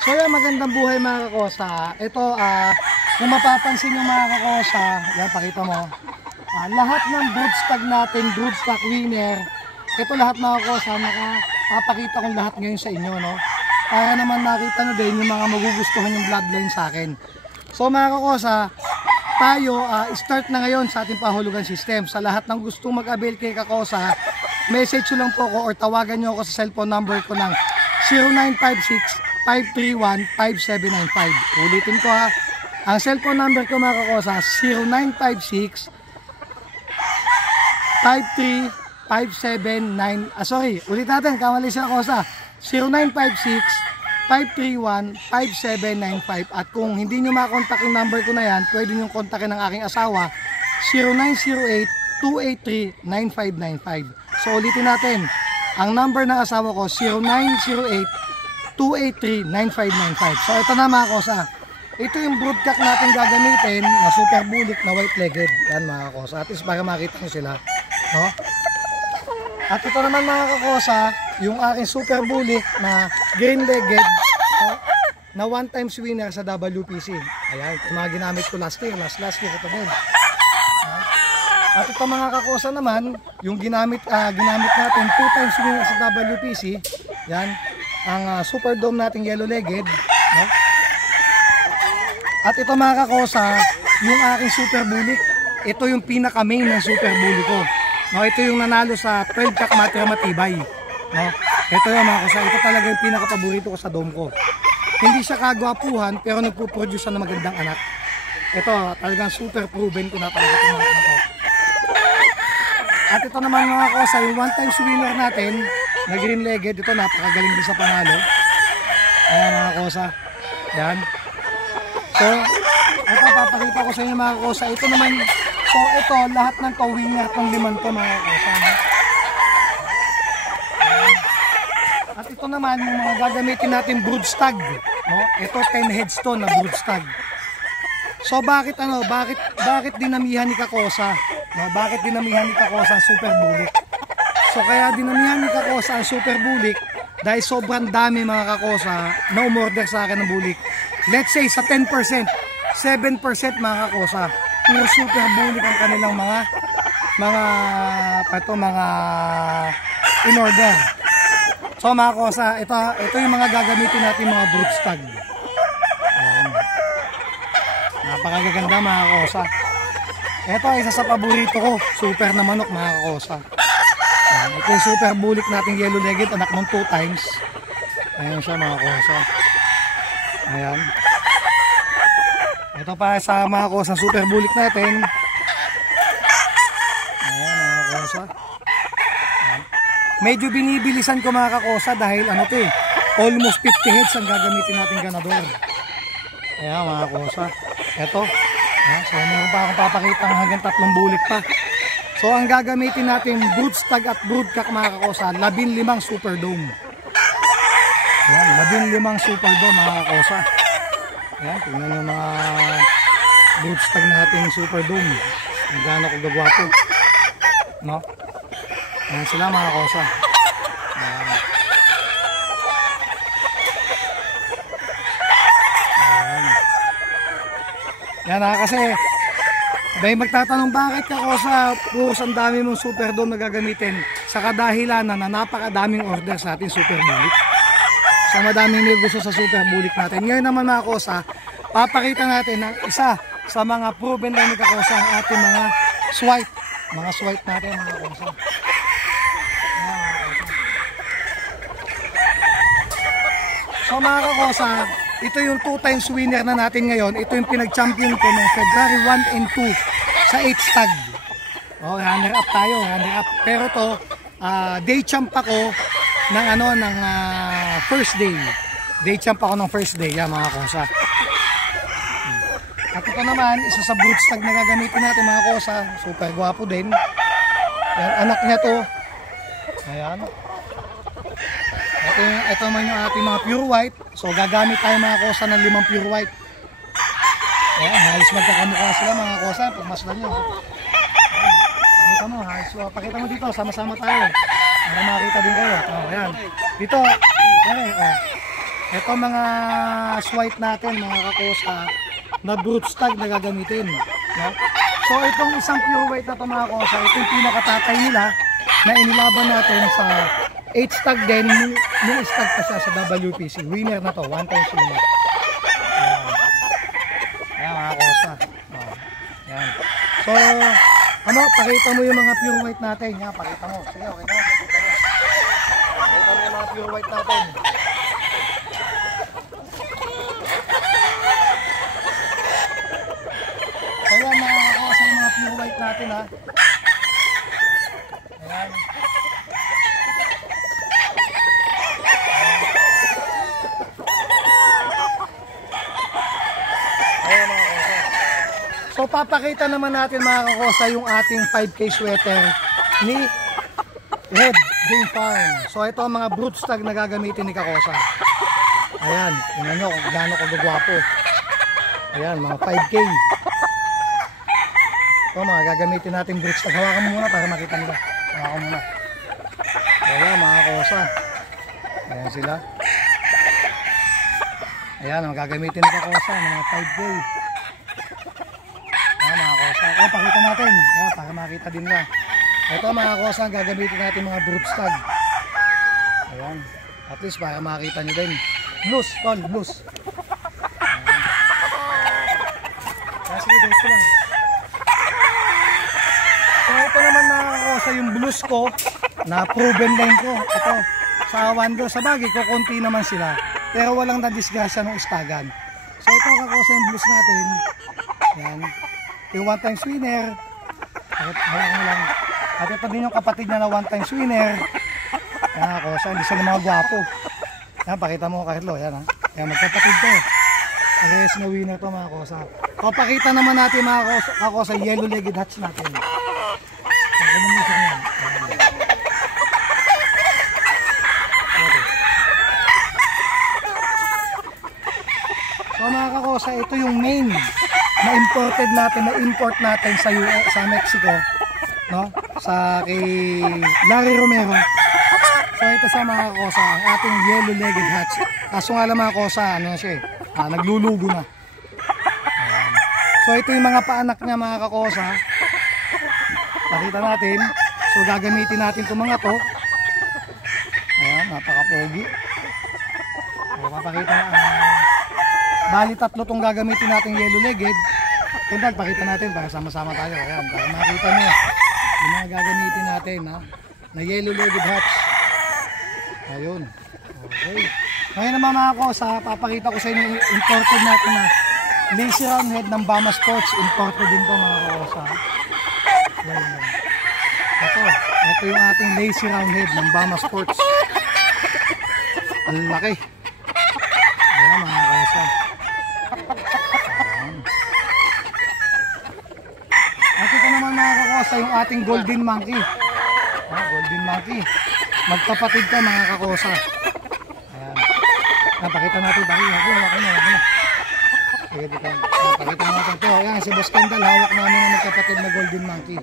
So yan, magandang buhay mga kakosa. Ito, kung mapapansin nyo mga kakosa, yan, pakita mo. Lahat ng broodstock natin, broodstock winner, ito lahat mga kakosa, nakapakita kong lahat ngayon sa inyo, no? Para naman nakita nyo din yung mga magugustuhan yung bloodline sa akin. So mga kakosa, tayo, start na ngayon sa ating pahulugan system. Sa lahat ng gustong mag-avail kay kakosa, message nyo lang po ako or tawagan nyo ako sa cellphone number ko ng 0956-531-5795. Ulitin ko ha. Ang cellphone number ko mga kakosa, 0956-53579. Ulit natin, kamali siya kakosa. 0956-531-5795. At kung hindi nyo makontak yung number ko na yan, pwede nyo kontakin ng aking asawa, 0908-283-9595. So ulitin natin, ang number ng asawa ko, 0908-283-9595. So ito na mga kosa, ito yung broodcock natin gagamitin na super bulik na white-legged. Yan mga kosa, at least para makita nyo sila, no? At ito naman mga kakosa, yung aking super bulik na green-legged, no? Na one times winner sa WPC. Ayan, ito mga ginamit ko last year, last year ito din. At ito mga kakosa naman, yung ginamit natin 2 times winner sa WPC. Yan, ang super dome nating yellow-legged, no? At ito mga kakosa, yung aking super bulik. Ito yung pinaka main ng super bulik ko. No, ito yung nanalo sa 12 pack matibay. No? Ito yung mga kakosa, ito talaga yung pinaka paborito ko sa dome ko. Hindi siya kagwapuhan pero nagpo-produce na magandang anak. Ito talagang super proven ko na talaga itong mga ito. At ito naman mga kakosa, yung one times winner natin na green-legged, ito napakagaling din sa panalo. Ayan mga kakosa. Yan. So, ito papakita ko sa inyo mga kakosa. Ito naman, so ito lahat ng winner itong liman to mga kakosa. At ito naman yung mga gagamitin natin broodstag. No? Ito 10 heads to na broodstag. So bakit dinamihan ni kakosa? No, bakit dinamihan ni kakosa ang super bulik? So kaya dinamihan ni kakosa ang super bulik dahil sobrang dami mga kakosa na umorder sa akin ng bulik. Let's say sa 10%, 7% mga kakosa, puro super bulik ang kanilang mga in order. So mga kakosa, ito yung mga gagamitin natin mga broodstag. Napakaganda mga kakosa. Ito isa sa paborito ko, super na manok mga kakosa. Ito yung super bulik nating yellow-legged, anak mong 2 times. Ayan siya mga kakosa. Ayan. Ito pa sa mga kakosa, super bulik natin. Ayan mga kakosa. Ayan. Medyo binibilisan ko mga kakosa dahil almost 50 heads ang gagamitin natin ganador. Ayan mga kakosa. Ito. Ayan, so meron pa akong papakita hanggang 3 bulik pa. So ang gagamitin natin broodstag at broodcock mga kakosa, 15 super dome. Ayan, 15 super dome mga kakosa. Ayan, tingnan yung mga broodstag natin super dome. Ang gaano ko gagwapo. No? Ayan sila mga kakosa. Ayan. Yan kasi dahil magtatanong bakit kakosa puro ang dami mong super dome na gagamitin sa kadahilan na napakadaming order sa ating super bulik. Sa madaming may gusto sa super bulik natin. Ngayon naman mga kakosa, papakita natin ng isa sa mga proven na ni kakosa ang ating mga swipe. Mga swipe natin mga kakosa. So mga kakosa, ito yung 2 times winner na natin ngayon. Ito yung pinag-champion ko noong February 1 and 2 sa 8 stag. Oh, runner up tayo, runner up. Pero to, day champ ako ng first day. Day champ ako ng first day, yan mga kosa. At ito naman, isa sa broodstag na gagamitin natin mga kosa. Super gwapo din. Yan, anak niya to. Ayan. Ito naman yung ating mga pure white. So gagamit tayo mga kosa ng 5 pure white. Ayan, halos magkakamukha sila mga kosa. Pagmasdan nyo. Pakita mo, pakita mo dito, sama-sama tayo. Para makakita din kayo. Ayan. Dito, Ito mga swipe natin mga kakosa na brood stag na gagamitin. No? So itong isang pure white na ito mga kakosa, ito yung pinakatatay nila na inilaban natin sa 8 stag din, yung stag pa siya sa WPC. Winner na to, 1 times winner. Ayan mga kakosa. Ayan. So, ano, pakita mo yung mga pure white natin. Yan, pakita mo. Sige, okay na. Pakita mo yung mga pure white natin. Ayan mga kakosa yung mga pure white natin ha. Ayan. Ayan mga kakosa. So papakita naman natin mga kakosa yung ating 5K sweater ni Red Game Farm. So ito ang mga brood stag na gagamitin ni Kakosa. Ayan, tingnan nyo kung gaano kagagwapo. Ayan, mga 5K. Ito mga gagamitin natin brood stag. Hawakan mo muna para makita nila. Hawakan muna. Ayan mga Kakosa. Ayan sila. Ayan, ang gagamitin ni Kakosa ng mga 5K. Ayan mga Kakosa. Ayan, pakita natin. Ayan, para makita din nila. Ito mga Kakosa, ang gagamitin natin mga brood stag. Ayan. At least para makita nyo din. Blues, tol, blues. Ayan. Sige, dito lang. So ito naman mga Kakosa, yung blues ko na proven line ko. Ito, sa Wando, sa bagay ko, konti naman sila. Pero walang nadisgrasya ng istagan. So ito Kakosa yung blues natin. Ayan. Yung 1 times winner. Hawakan mo lang. At ito din yung kapatid niya na 1 times winner. Ayan Kakosa, hindi sila mga gwapo. Ayan, pakita mo Carlo. Ayan ha. Ayan, magkapatid to. Parehas na winner to mga Kakosa. So pakita naman natin mga Kakosa, yellow legged hats natin. Ayan mo siya yan. So mga Kakosa, ito yung main na imported natin, na import natin sa US, sa Mexico, no? Sa kay Larry Romero. So ito sa mga Kakosa, ang ating yellow legged hats. Kaso nga lang mga Kakosa, ano siya naglulugo na. Ayan. So ito yung mga paanak niya mga Kakosa. Pakita natin. So gagamitin natin itong mga to. Ayan, napaka-pogi. So papakita na. Bali tatlo itong gagamitin natin yellow legged. Kundag, pakita natin para sama-sama tayo. Ayan, para makita nyo yung mga gagamitin natin ha, na yellow legged hats. Ayun. Okay. Ngayon naman mga Kakosa, papakita ko sa inyo yung imported natin na lazy round head ng Bama Sports. Imported din to mga Kakosa. Ayan. Ito yung ating lazy round head ng Bama Sports. Ang laki. Ayan mga Kakosa. At ito naman mga Kakosa, yung ating golden monkey. Golden monkey. Magkapatid ka mga Kakosa. Ayan. Pakita natin. Hawak na. Sige, dito. Pakita natin ito. Ayan, si Boss Kendall, hawak namin ng magkapatid na golden monkey.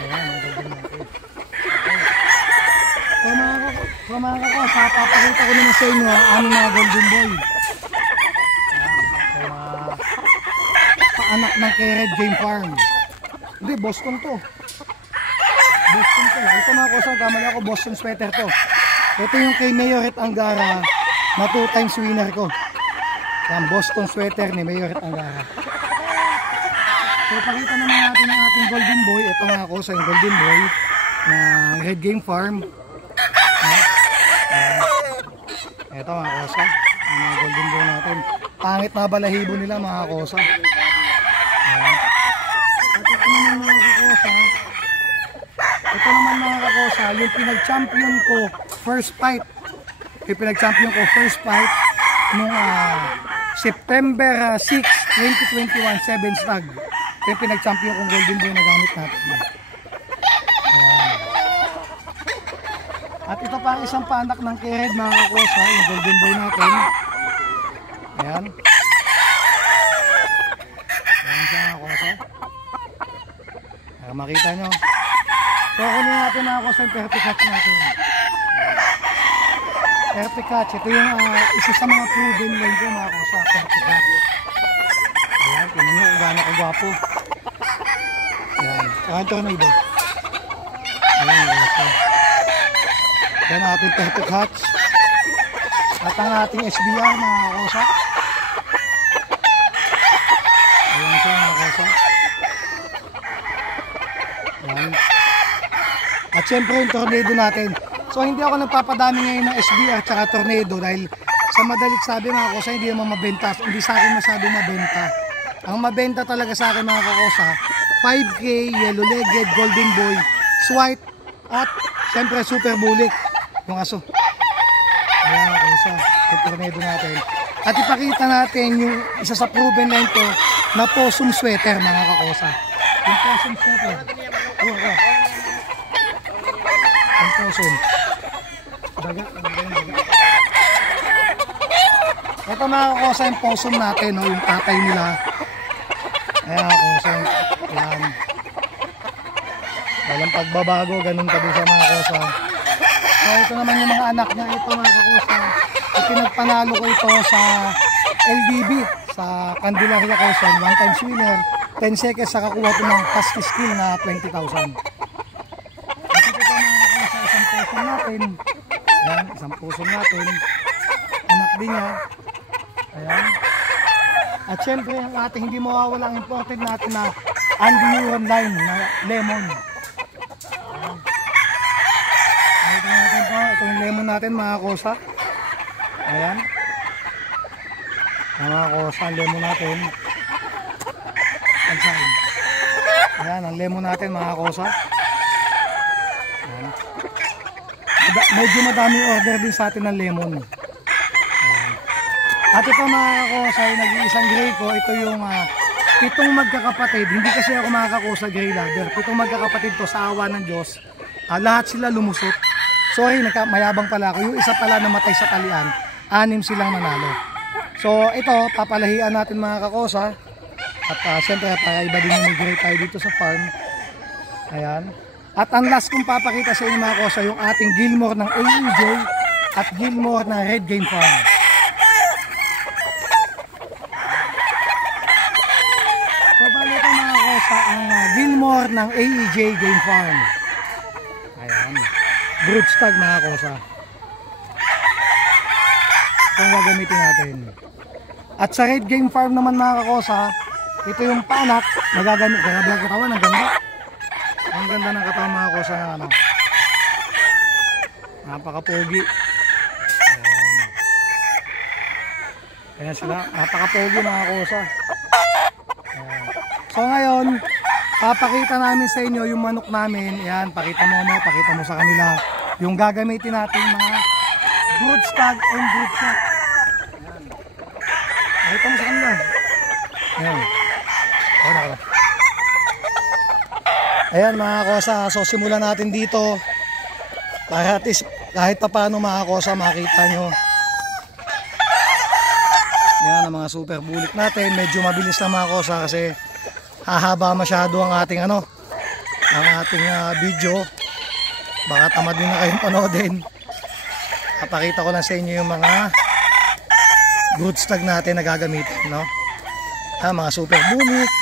Ayan, ang golden monkey. Okay. So mga Kakosa, papakita ko naman sa inyo ang aming mga golden boy. Anak ng kay Red Game Farm. Hindi, Boston to. Boston to. Ito mga Kakosa, kamali ako, Boston sweater to. Ito yung kay Mayoret Angara na 2 times winner ko. Yan, Boston sweater ni Mayoret Angara. So, pakita naman natin ang ating golden boy. Ito mga Kakosa, yung golden boy na Red Game Farm. Ito mga Kakosa, ang mga golden boy natin. Pangit na balahibo nila mga Kakosa. Ito naman mga Kakosa, yung pinag-champion ko first fight. Yung pinag-champion ko first fight nung September 6, 2021, 7 stag. Yung pinag-champion kong golden boy na gamit natin. At ito pa isang paanak ng K-Red mga Kakosa, yung golden boy natin. Ayan. Ayan siya mga Kakosa. Makita nyo. So kunin natin mga Kakosa yung perfect hatch natin. Perfect catch. Ito yung isa sa mga proven line ko mga kosa. Perfect catch. Ayan, tinan nyo kung gaano ko gwapo. Ayan, saka tornado. Ayan, kosa. Ayan ang ating perfect catch. At ang ating SBR mga kosa. Ayan siya mga kosa. Ayan. At syempre yung tornado natin. So hindi ako nagpapadami ngayon ng SBR at tornado dahil sa madalit sabi mga kosa hindi naman mabenta. Hindi sa akin masyadong mabenta. Ang mabenta talaga sa akin mga kosa 5K, yellow legged, golden boy, white at syempre super bulik yung aso. Ayan mga kosa, yung tornado natin. At ipakita natin yung isa sa proven line to na possum sweater mga kakosa. Yung possum sweater. Yung possum. Daga. Ito mga kakosa yung possum natin, no? Yung tatay nila. Ayan kakosa. Ayan. Walang pagbabago, ganun pa din sa mga kakosa. So ito naman yung mga anak niya. Ito mga kakosa. Pinagpanalo ko ito sa LDB sa Candelaria Quezon, one time winner, 10 seconds sa kakuha ito ng fast skill na 20,000. At ito pa mga sa isang puso natin. Ayan, isang puso natin. Anak din niya. Ayan. At syempre ang ating hindi mawawala ang imported natin na Andy Huron line na lemon. Ayan. Ito natin po, ito yung lemon natin mga kosa. Ayan. Mga kosa, ang lemon natin. Ayan, ang lemon natin mga kosa. Ayan. Medyo madaming order din sa atin ng lemon. Ayan. At ito mga kosa, yung nag-iisang gray ko, ito yung 7 magkakapatid. Hindi kasi ako makakakosa gray ladder. 7 magkakapatid to sa awa ng Diyos. Lahat sila lumusot. Sorry, mayabang pala ako. Yung isa pala namatay sa talian. 6 silang nanalo. So ito, papalahian natin mga kakosa. At siyempre para iba din yung migrate tayo dito sa farm. Ayan. At ang last kong papakita sa inyo mga kakosa, yung ating Gilmore ng AEJ at Gilmore ng Red Game Farm. So bali ito mga kakosa, ang Gilmore ng AEJ Game Farm. Ayan. Broodstag mga kakosa. Ang gagamitin natin. At sa Red Game Farm naman mga kakosa, ito yung panak, magagamit. Grabe ang katawan, ang ganda. Ang ganda ng katawan mga kakosa na ano. Napaka-pogi. Ayan sila, napaka-pogi mga kakosa. So ngayon, papakita namin sa inyo yung manok namin. Ayan, pakita mo sa kanila yung gagamitin natin mga broodstag and broodcat. Pakita mo sa kanila. Ayan. Ayan mga kosa, so simulan natin dito para at least kahit pa paano mga kosa makita nyo. Yan ang mga super bulik natin. Medyo mabilis na mga kosa kasi hahaba masyado ang ating ang ating video. Baka tamad din na kayong panoodin. Papakita ko lang sa inyo yung mga broodstag natin na gagamitin, no? Mga super bulik,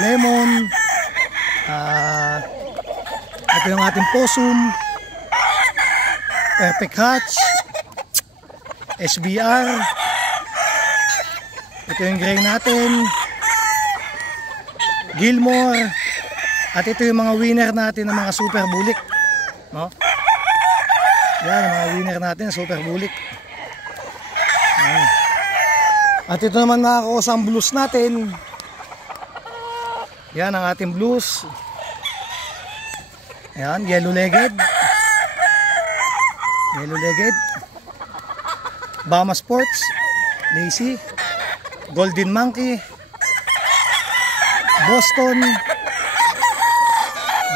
lemon, ito yung ating possum, perfect hatch, SBR, ito yung gray natin, Gilmore, at ito yung mga winner natin ng mga super bulik, no? Yan ang mga winner natin, super bulik. Ayan. At ito naman mga kakosa ang blues natin. Yan ang ating blues. Ayan, yellow legged. Yellow legged. Bama Sports, Lazy, Golden Monkey, Boston,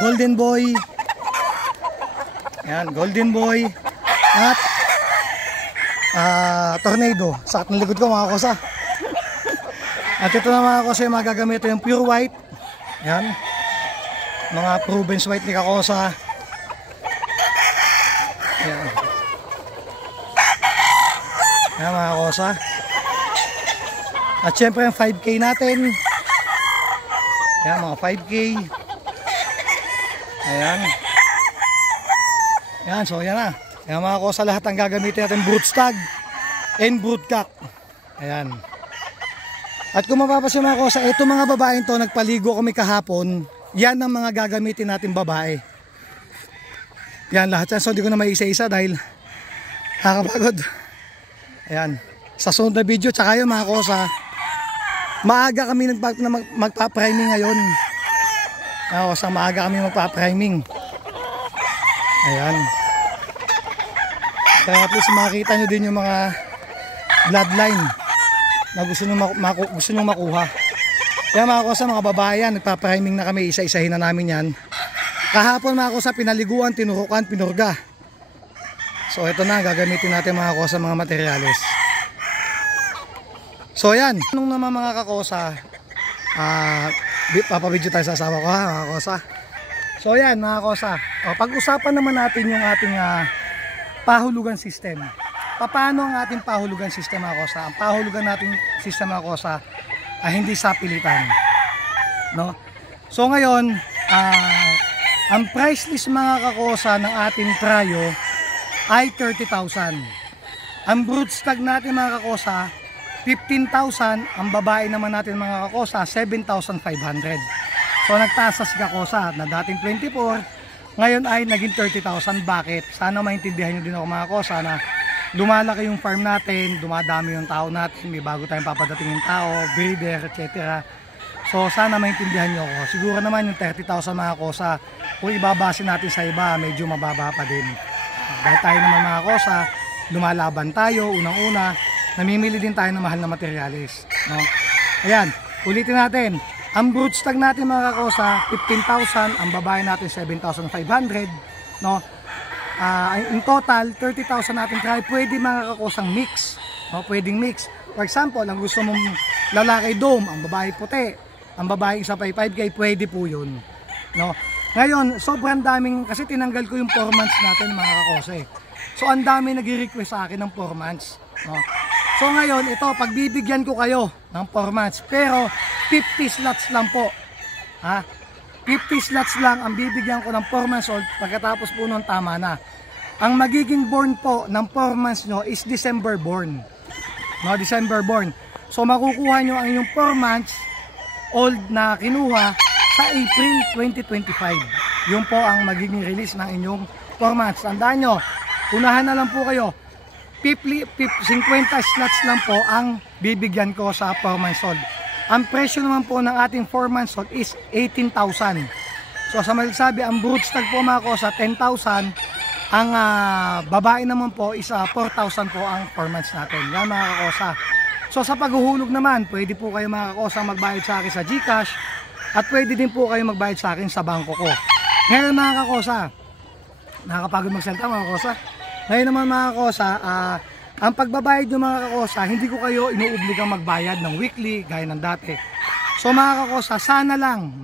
Golden Boy. Ayan, Golden Boy at Tornado. Sakit ng likod ko mga kosa. At ito na mga kosa yung magagamit yung pure white. Yan. Mga Provence white ni Kakosa. Yan. Ayan mga kosa. At syempre yung 5K natin. Ayan mga 5K. Ayan. Ayan, so ayan na. Ayan mga kosa, lahat ang gagamitin natin, brood stag and broodcock. Ayan. At kung mapapansin mga kosa, ito mga babaeng to, nagpaligo kami kahapon. Yan ang mga gagamitin natin babae. Yan lahat yan. So hindi ko na maisa-isa dahil nakakapagod. Ayan. Sa sunod na video, tsaka yun mga kosa, maaga kami magpa-priming ngayon. Kosa, maaga kami magpa-priming. Ayan. Kaya at least makikita nyo din yung mga bloodline na gusto nyo makuha. Kaya mga kosa, mga babayan, nagpa-priming na kami, isa-isahin na namin yan. Kahapon mga kosa, pinaliguan, tinurukan, pinurga. So ito na, gagamitin natin mga kosa, mga materyales. So yan, nung naman mga kakosa, papabidyo tayo sa asawa ko ha mga kosa. So yan mga kosa, pag-usapan naman natin yung ating pahulugan system. Paano ang ating pahulugan system mga kosa? Ang pahulugan nating system mga kosa ay hindi sa pilitan, no? So ngayon, ang price list mga kakosa ng ating tryo ay 30,000. Ang broodstag natin mga kakosa, 15,000. Ang babae naman natin mga kakosa, 7,500. So nagtaas si kakosa na dating 24, ngayon ay naging 30,000. Bakit? Sana maintindihan nyo din ako mga kakosa na lumalaki yung farm natin, dumadami yung tao natin, may bago tayong papadatingin tao, breeder, etc. So sana maintindihan nyo ako. Siguro naman yung 30,000 mga kosa, kung ibabase natin sa iba, medyo mababa pa din. Dahil tayo naman mga kosa, lumalaban tayo, unang-una, namimili din tayo ng mahal na materyales. No? Ayan, ulitin natin. Ang broodstag natin mga kosa, 15,000, ang babae natin 7,500. No? In total, 30,000 natin try. Pwede mga kakosang mix. No? Pwedeng mix. For example, ang gusto mong lalaki dome, ang babae puti, ang babae isa pa 5K, pwede po yun. No? Ngayon, sobrang daming, kasi tinanggal ko yung 4 months natin mga kakose. So, ang dami nag-request sa akin ng 4 months. No? So, ngayon, ito, pagbibigyan ko kayo ng 4 months. Pero, 50 slots lang po. Ha? 50 slots lang ang bibigyan ko ng 4 months old. Pagkatapos po nun, tama na. Ang magiging born po ng 4 months nyo is December born. No, December born. So makukuha nyo ang inyong 4 months old na kinuha sa April 2025. Yun po ang magiging release ng inyong 4 months. Tandaan nyo, unahan na lang po kayo. 50 slots lang po ang bibigyan ko sa 4 months old. Ang presyo naman po ng ating 4 months old is 18,000. So sa malisabi, ang broodstag po mga kosa 10,000. Ang babae naman po is 4,000 po ang 4 months natin. Yan mga kakosa. So sa paghuhulog naman, pwede po kayo mga kakosa magbayad sa akin sa GCash. At pwede din po kayo magbayad sa akin sa bangko ko. Ngayon mga kakosa, nakakapagod magsalita mga kakosa. Ngayon naman mga kakosa, ang pagbabayad nyo mga kakosa, hindi ko kayo inuobligang magbayad ng weekly gaya ng dati. So mga kakosa, sana lang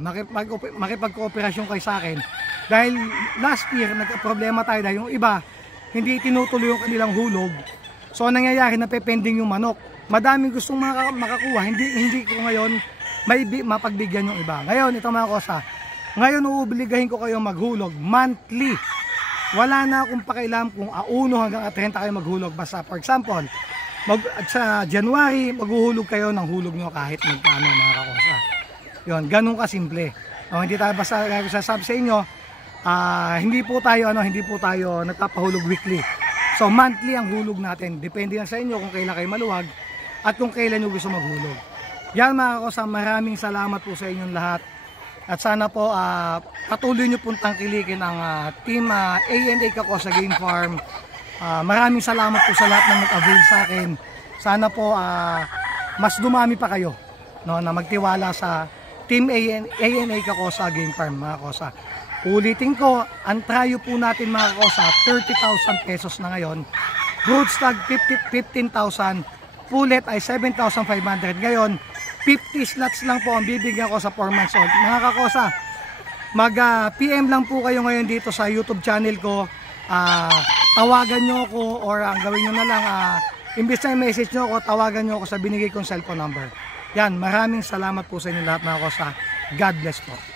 makipag-kooperasyon kayo sa akin. Dahil last year, nagka-problema tayo dahil yung iba, hindi tinutuloy yung kanilang hulog. So nangyayari, napepending yung manok. Madaming gustong makakuha, hindi ko ngayon mapagbigyan yung iba. Ngayon, ito mga kakosa, ngayon uuobligahin ko kayo maghulog monthly. Wala na akong pakialam kung 1 hanggang 30 kayo maghulog. Basta for example, sa January, maghuhulog kayo ng hulog nyo kahit magkano mga kakosa. Yun, ganun kasimple. Hindi tayo basta sasabi sa inyo, hindi po tayo nagpapahulog weekly. So monthly ang hulog natin. Depende lang sa inyo kung kailan kayo maluwag at kung kailan nyo gusto maghulog. Yan mga kakosa, maraming salamat po sa inyong lahat. At sana po patuloy nyo pong tangkilikin ang team A&A Kakosa Game Farm. Maraming salamat po sa lahat ng nag-avail sa akin. Sana po mas dumami pa kayo, no, na magtiwala sa team A&A Kakosa Game Farm mga kakosa. Ulitin ko, ang tryo po natin mga kakosa, 30,000 pesos na ngayon. Broodstag 15,000, pullet ay 7,500 ngayon. 50 slots lang po ang bibigyan ko sa 4 months old. Mga kakosa, mag-PM lang po kayo ngayon dito sa YouTube channel ko. Tawagan nyo ako or ang gawin nyo na lang, imbis na i-message nyo ako, tawagan nyo ako sa binigay kong cellphone number. Yan, maraming salamat po sa inyo lahat mga kosa. God bless po.